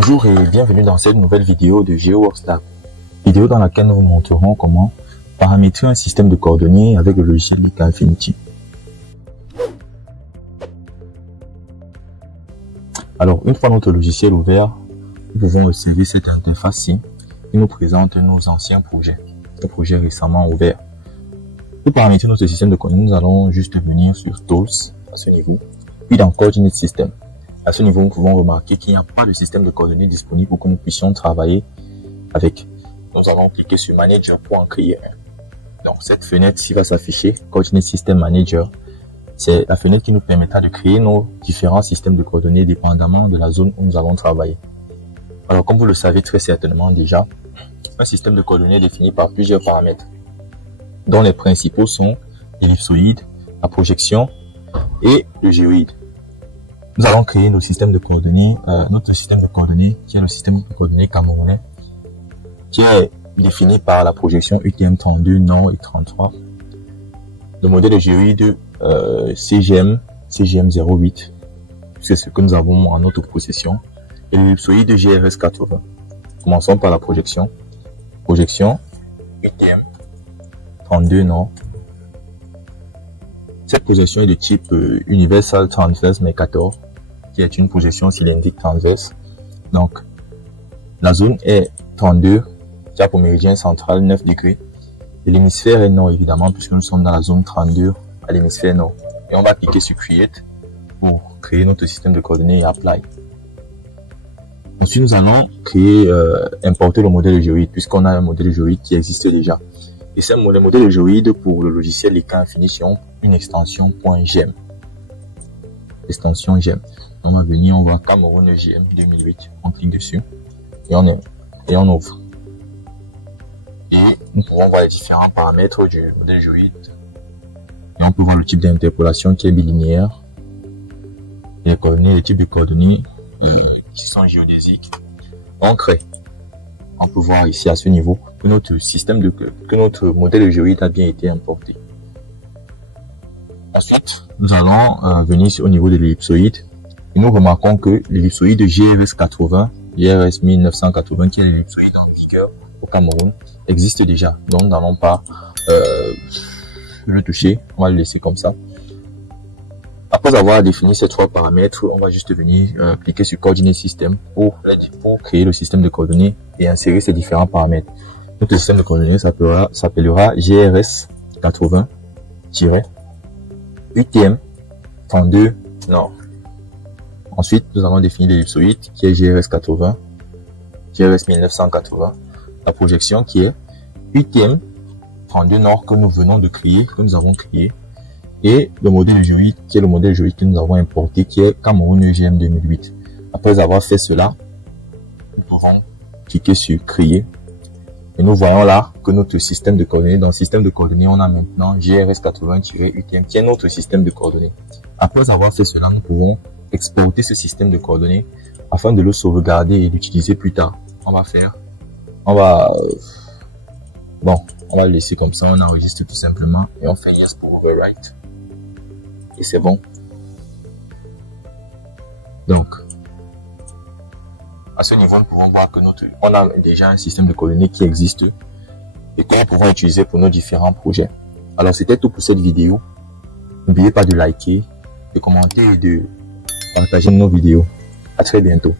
Bonjour et bienvenue dans cette nouvelle vidéo de GeoWorks, vidéo dans laquelle nous vous montrerons comment paramétrer un système de coordonnées avec le logiciel Lika Infinity. Alors, une fois notre logiciel ouvert, nous pouvons observer cette interface-ci qui nous présente nos anciens projets, nos projets récemment ouverts. Pour paramétrer notre système de coordonnées, nous allons juste venir sur Tools à ce niveau, puis dans Coordinate System. À ce niveau, nous pouvons remarquer qu'il n'y a pas de système de coordonnées disponible pour que nous puissions travailler avec. Nous allons cliquer sur Manager pour en créer un. Donc, cette fenêtre-ci va s'afficher, Coordinate System Manager. C'est la fenêtre qui nous permettra de créer nos différents systèmes de coordonnées dépendamment de la zone où nous allons travailler. Alors, comme vous le savez très certainement déjà, un système de coordonnées est défini par plusieurs paramètres, dont les principaux sont l'ellipsoïde, la projection et le géoïde. Nous allons créer nos systèmes de coordonnées, notre système de coordonnées qui est le système de coordonnées camerounais, qui est défini par la projection UTM32 Nord et 33. Le modèle de géoïde CGM08, c'est ce que nous avons en notre possession, et l'ellipsoïde GRS80. Commençons par la projection. Projection UTM32 Nord. Cette projection est de type Universal Transverse Mercator, qui est une projection cylindrique transverse. Donc, la zone est 32, qui a pour méridien central 9 degrés. Et l'hémisphère est nord, évidemment, puisque nous sommes dans la zone 32 à l'hémisphère nord. Et on va cliquer sur Create pour créer notre système de coordonnées et Apply. Ensuite, nous allons importer le modèle de géoïde, puisqu'on a un modèle de géoïde qui existe déjà. Et c'est le modèle de géoïde pour le logiciel Lika Infinity, une extension .gem. Extension gem. On va venir, on voit Cameroun GM 2008. On clique dessus et on ouvre. Et nous pouvons voir les différents paramètres du modèle géoïde. Et on peut voir le type d'interpolation qui est bilinéaire. Et les coordonnées, les types de coordonnées qui sont géodésiques. On crée. On peut voir ici à ce niveau que notre système que notre modèle de géoïde a bien été importé. Ensuite, nous allons venir au niveau de l'ellipsoïde. Et nous remarquons que l'ellipsoïde GRS80, GRS 1980, qui est l'ellipsoïde en vigueur au Cameroun, existe déjà. Donc, nous n'allons pas le toucher. On va le laisser comme ça. Après avoir défini ces trois paramètres, on va juste venir cliquer sur Coordinate System pour créer le système de coordonnées et insérer ces différents paramètres. Notre système de coordonnées s'appellera GRS80-UTM32 Nord. Ensuite, nous allons définir l'ellipsoïde qui est GRS80, GRS 1980, la projection qui est UTM32 Nord que nous venons de créer, que nous avons créé, et le modèle géoïde qui est le modèle géoïde que nous avons importé qui est Cameroun EGM 2008. Après avoir fait cela, nous pouvons cliquer sur Créer et nous voyons là que notre système de coordonnées, dans le système de coordonnées, on a maintenant GRS80-UTM qui est notre système de coordonnées. Après avoir fait cela, nous pouvons exporter ce système de coordonnées afin de le sauvegarder et l'utiliser plus tard. On va le laisser comme ça, on enregistre tout simplement et on fait Yes pour Overwrite. Et c'est bon. Donc, à ce niveau, nous pouvons voir que on a déjà un système de coordonnées qui existe et que nous pouvons utiliser pour nos différents projets. Alors, c'était tout pour cette vidéo. N'oubliez pas de liker, de commenter et de partager nos vidéos. À très bientôt.